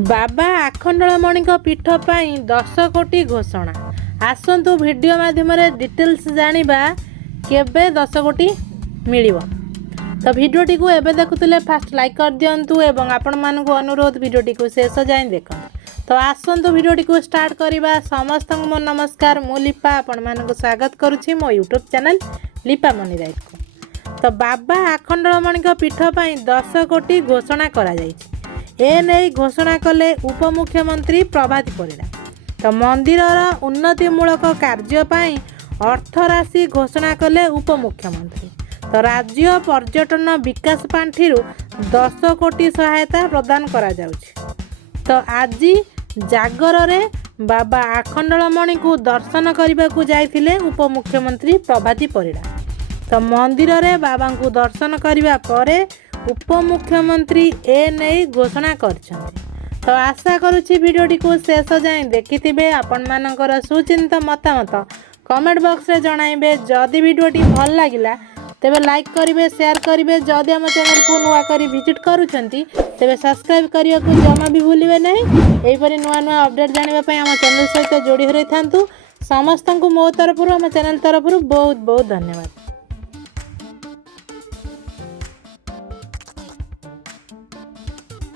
बाबा आखंडलमणि पीठ पाई 10 कोटी घोषणा। आसंतु वीडियो माध्यम डिटेल्स जानिबा केबे 10 कोटी मिलिबो। तो वीडियोटी को एबे देखुतले फास्ट लाइक कर दियंतु एवं आपण मानकु अनुरोध वीडियोटी को शेष जाए देखो। तो आसंतु वीडियोटी को स्टार्ट करिबा। समस्त मो नमस्कार, मु लिपा आपण मानकु स्वागत करूछि मो यूट्यूब चैनल लिपा मनी राइट को। तो बाबा आखंडलमणि पीठ पाई 10 कोटी घोषणा करा जायछि। ए नहीं घोषणा कले उपमुख्यमंत्री प्रभाती परिडा। तो मंदिरर उन्नतिमूलक कार्य अर्थ राशि घोषणा कले उपमुख्यमंत्री। तो राज्य पर्यटन विकास पांठि 10 कोटी सहायता प्रदान करा जाउछि। तो आज जागर रे बाबा आखंडलमणि को दर्शन करने को जाइथिले उपमुख्यमंत्री प्रभाती परिडा। तो मंदिर रे बाबा को दर्शन करने परे उपमुख्यमंत्री ए नहीं घोषणा करछन्ति। तो आशा करुछि वीडियोटी को शेष जाए देखिथिबे। आपण मानकर सुचिंत मतामत कमेंट बॉक्स रे जणाइबे। जदि वीडियोटी भल लागिला तेबे लाइक करिवे, शेयर करिवे। जदि हम चैनल को नुआ करी विजिट करूछन्ति तेबे सब्सक्राइब करिया को जमा भी भूलिवे नहीं। एहिपरि नुआ नुआ अपडेट जानिबा पई हम चैनल सहित जोड़ी होई थांतु। समस्त को मो तरफ हम चैनल तरफ बहुत बहुत धन्यवाद।